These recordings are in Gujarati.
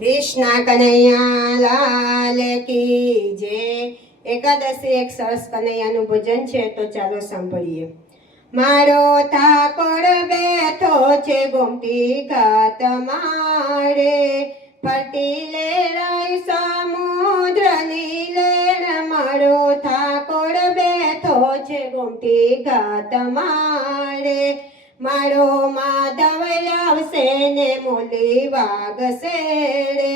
કૃષ્ણ કનૈયા લાલ કી જય। એકાદશી એક સરસ કનૈયાનું ભજન છે, તો ચાલો સાંભળીએ। મારો ઠાકોર બેઠો છે ગોમતી ઘાટ મારે, ફરતી લેરાય સમુદ્રની લેણ। મારો ઠાકોર બેઠો છે ગોમતી ઘાટ મારે, મારો માધવ આવશે ને મૂલી વાગશે રે।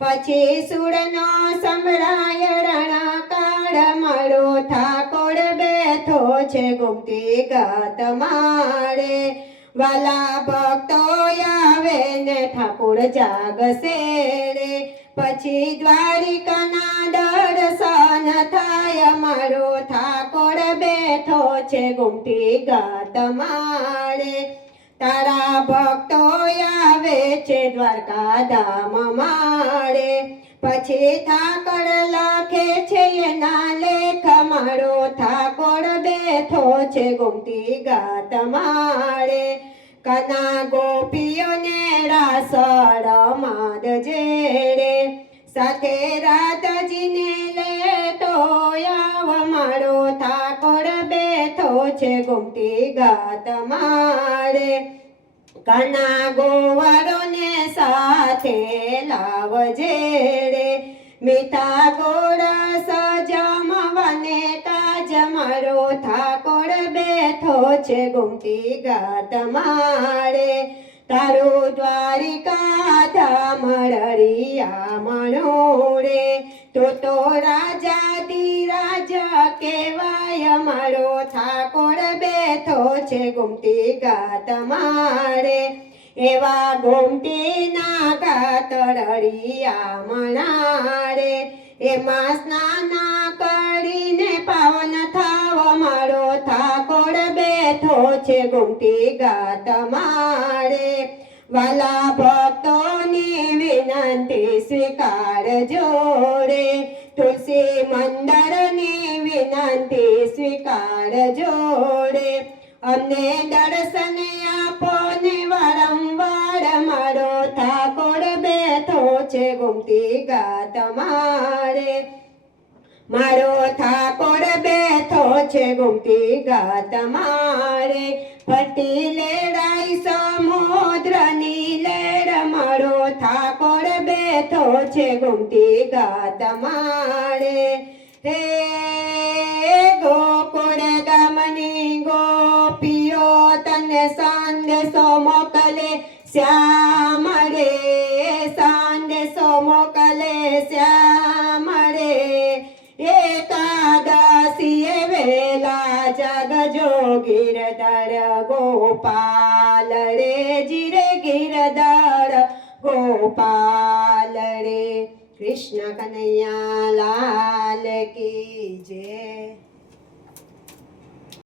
પછી સુરનો સંભળાય રણકાર, મારો ઠાકોર બેઠો છે ગોમતી ઘાટ મારે। વાલા ભક્તો આવે ને ઠાકોર જાગશે રે, પછી દ્વારિકાના દર્શન થાય। મારો ઠાકોર બેઠો છે ગોમતી ઘાટ મારે, તારા ભક્તો આવે છે દ્વારકા ધામ મારે। પછી ઠાકર લખે છે એના લેખ, મારો ઠાકોર બેઠો છે ગોમતી ઘાટ મારે। કના ગોપીઓને રાસ રમાડજે રે, સાથે રાધાજીને લેતો આવ। મારો ઠાકોર બેઠો છે ગોમતી ઘાટ મારે, કના ગોવાળોને સાથે લાવજે રે। મીઠા ગોળા સજમવાને તાજ, મારો ઠાકોર બેઠો છે ગોમતી ઘાટ મારે। તારું દ્વારિકા ધામ રળિયા મણો રે, તો રાજાધિરાજ કહેવાય। મારો ઠાકોર બેઠો છે ગોમતી ઘાટ મારે, એવા ગોમતીના ઘાટ રળિયા મણા રે। એમાં સ્નાન કરીને પાવન થાવ, મારો ઠાકોર બેઠો છે ગોમતી ઘાટ મારે। વાલા ભક્તોની વિનંતી સ્વીકારજો રે, તુલસી મંદિરની વિનંતી સ્વીકારજો રે। અમને દર્શન આપો ને વારંવાર, મારો ઠાકોર બેઠો છે ગોમતી ઘાટ મારે। મારો ઠાકોર બેઠો છે ગોમતી ઘાટ મારે, ફરતી લેરાય સમુદ્રની લેર। મારો ઠાકોર બેઠો છે ગોમતી ઘાટ મારે। હે ગોકુળ ગામની ગોપીઓ તને સંદેશો મોકલે શ્યામ રે, સંદેશો મોકલે શ્યામ રે। એકાદશીએ વેલા જગજો ગિરધર ગોપાલ રે, જીરે ગિરધર ગોપાલ રે। કૃષ્ણ કનૈયા લાલ કી જય।